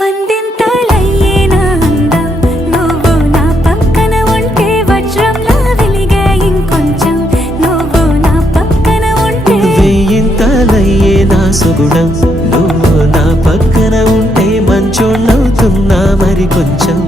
వందింతలయ్యేనా అందం నువ్వు నా పక్కన ఉంటే వజ్రంలా వెలిగే ఇంకొంచెం నువ్వు నా పక్కన ఉంటే వెయ్యింతలయ్యేనా సుగుణం నువ్వు నా పక్కన ఉంటే మంచోళ్ళవుతున్నా మరి కొంచెం